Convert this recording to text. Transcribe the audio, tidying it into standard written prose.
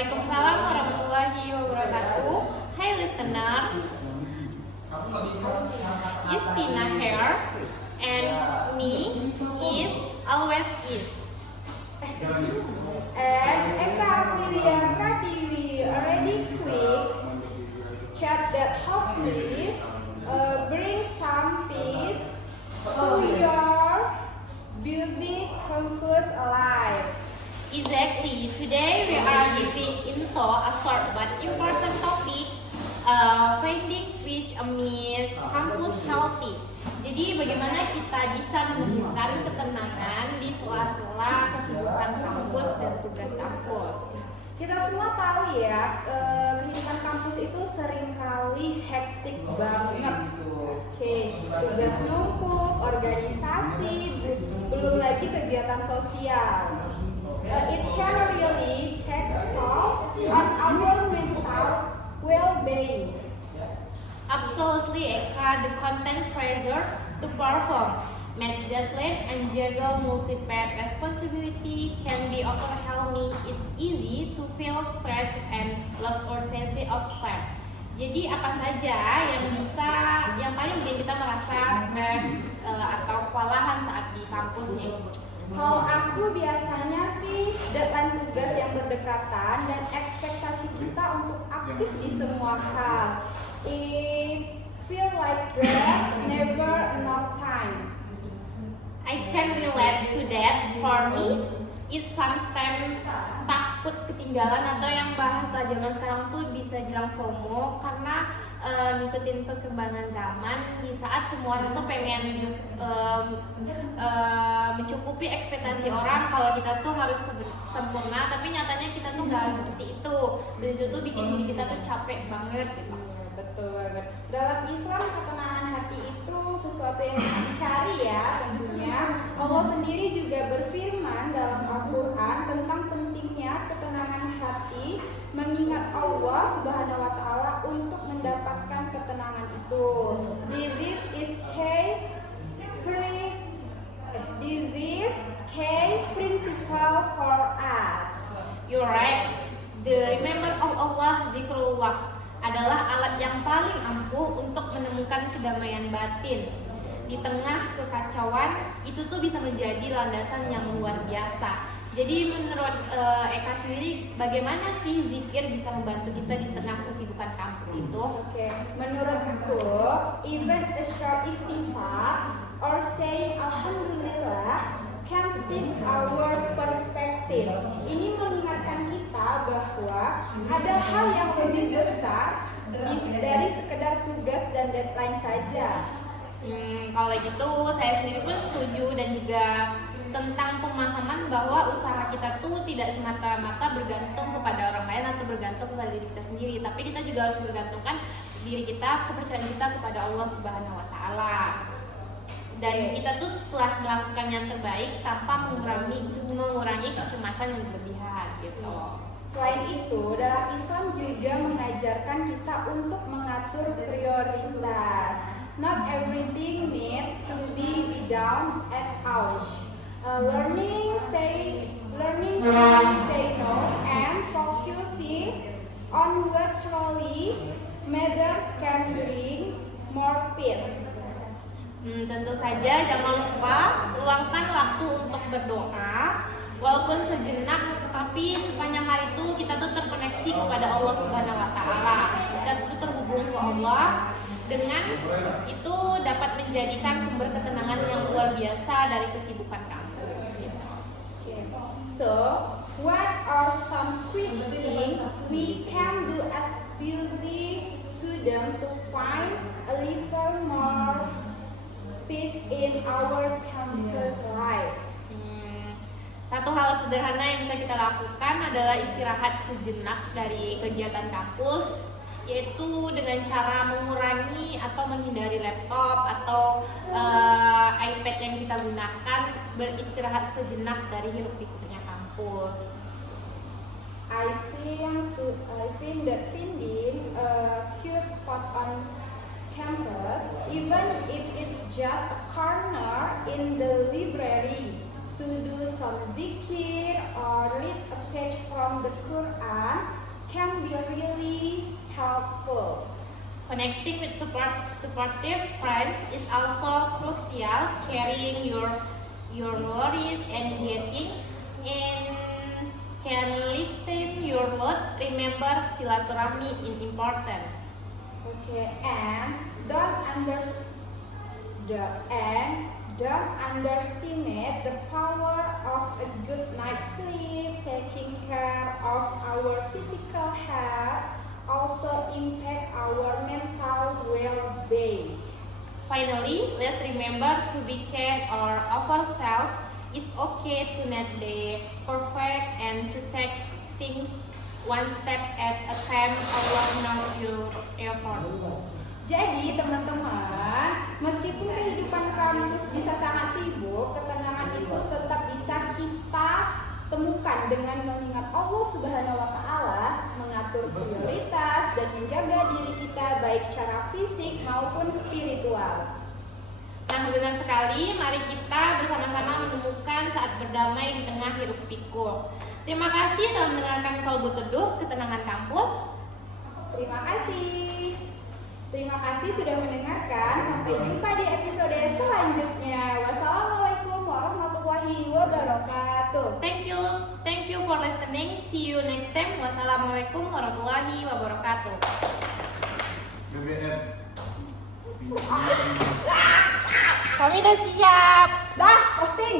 Waalaikumsalam warahmatullahi wabarakatuh. Hai listener, Istina here and me is always is. And Eka Aprilia Pratiwi already quick chat that hopefully bring some peace to your busy campus alive. Exactly. Today we are diving into a short but important topic, finding peace amidst campus healthy. Jadi bagaimana kita bisa menemukan ketenangan di sela-sela kesibukan kampus dan tugas kampus. Kita semua tahu ya, kehidupan kampus itu seringkali hektik banget. Tugas numpuk, organisasi, belum lagi kegiatan sosial. It can really take a toll on our mental well-being. Absolutely, Eka. The content pressure to perform, manage deadline, and juggle multiple responsibility can be overwhelming. It's easy to feel stressed and lost our sense of self. Jadi apa saja yang paling bikin kita merasa stres atau kewalahan saat di kampus nih? Kalau aku biasanya sih deadline tugas yang berdekatan dan ekspektasi kita untuk aktif di semua hal. It feel like there never enough time. I can relate to that. For me, it sometimes takut ketinggalan atau yang bahasa zaman sekarang tuh bisa bilang FOMO karena ngikutin perkembangan zaman di saat semua orang tuh pengen mencukupi ekspektasi orang kalau kita tuh harus sempurna, tapi nyatanya kita tuh nggak seperti itu dan itu tuh bikin diri kita tuh capek banget gitu. Betul banget. Dalam Islam ketenangan hati itu sesuatu yang dicari ya tentunya. Allah sendiri juga berfirman dalam Al-Quran tentang pentingnya ketenangan hati, mengingat Allah Subhanahu wa Ta'ala untuk mendapatkan ketenangan itu. This is key principle for us. You're right. The remember of Allah, zikrullah, adalah alat yang paling ampuh untuk menemukan kedamaian batin. Di tengah kekacauan, itu tuh bisa menjadi landasan yang luar biasa. Jadi menurut Eka sendiri, bagaimana sih zikir bisa membantu kita di tengah kesibukan kampus itu? Menurutku, even a short istighfar or saying Alhamdulillah can shift our perspective. Ini mengingatkan kita bahwa ada hal yang lebih besar dari sekedar tugas dan deadline saja. Kalau gitu saya sendiri pun setuju dan juga tentang pemahaman bahwa usaha kita tuh tidak semata-mata bergantung kepada orang lain atau bergantung kepada diri kita sendiri, tapi kita juga harus bergantungkan diri kita, kepercayaan kita kepada Allah Subhanahu wa Ta'ala. Dan kita tuh telah melakukan yang terbaik tanpa mengurangi kecemasan yang berlebihan gitu. Selain itu, dalam Islam juga mengajarkan kita untuk mengatur prioritas. Not everything needs to be done at once. Learning to say no and focusing on what truly matters can bring more peace. Tentu saja jangan lupa luangkan waktu untuk berdoa walaupun sejenak, tapi sepanjang hari itu kita tuh terkoneksi kepada Allah Subhanahu wa Ta'ala. Kita tuh terhubung ke Allah, dengan itu dapat menjadikan sumber ketenangan yang luar biasa dari kesibukan kampus gitu. So, what are some quick things we can do as busy students to find a little more peace in our campus life? Satu hal sederhana yang bisa kita lakukan adalah istirahat sejenak dari kegiatan kampus, yaitu dengan cara mengurangi atau menghindari laptop atau iPad yang kita gunakan, beristirahat sejenak dari hiruk-pikuknya kampus. I think that finding a cute spot on campus, even if it's just a corner in the library, to do some zikir or read a page from the Quran can be really helpful. Connecting with supportive friends is also crucial. Sharing your worries and getting in can lighten your load. Remember, silaturahmi is important. Okay, and don't underestimate the power of a good night's sleep. Taking care of our physical health also impact our mental well-being. Finally, let's remember to be kind of ourselves. It's okay to not be perfect and to take things one step at a time. Allah knows your effort. Jadi teman-teman, meskipun kehidupan kampus bisa sangat sibuk, ketenangan itu tetap bisa kita temukan dengan mengingat Allah Subhanahu wa Ta'ala, mengatur prioritas dan menjaga diri kita baik secara fisik maupun spiritual. Nah, benar sekali. Mari kita bersama-sama menemukan saat berdamai di tengah hiruk pikuk. Terima kasih telah mendengarkan Kolbu Teduh Ketenangan Kampus. Terima kasih sudah mendengarkan. Sampai jumpa di episode selanjutnya. Wassalamualaikum warahmatullahi wabarakatuh. Thank you for listening. See you next time. Wassalamualaikum warahmatullahi wabarakatuh. BBM. Kami udah siap. Dah, posting.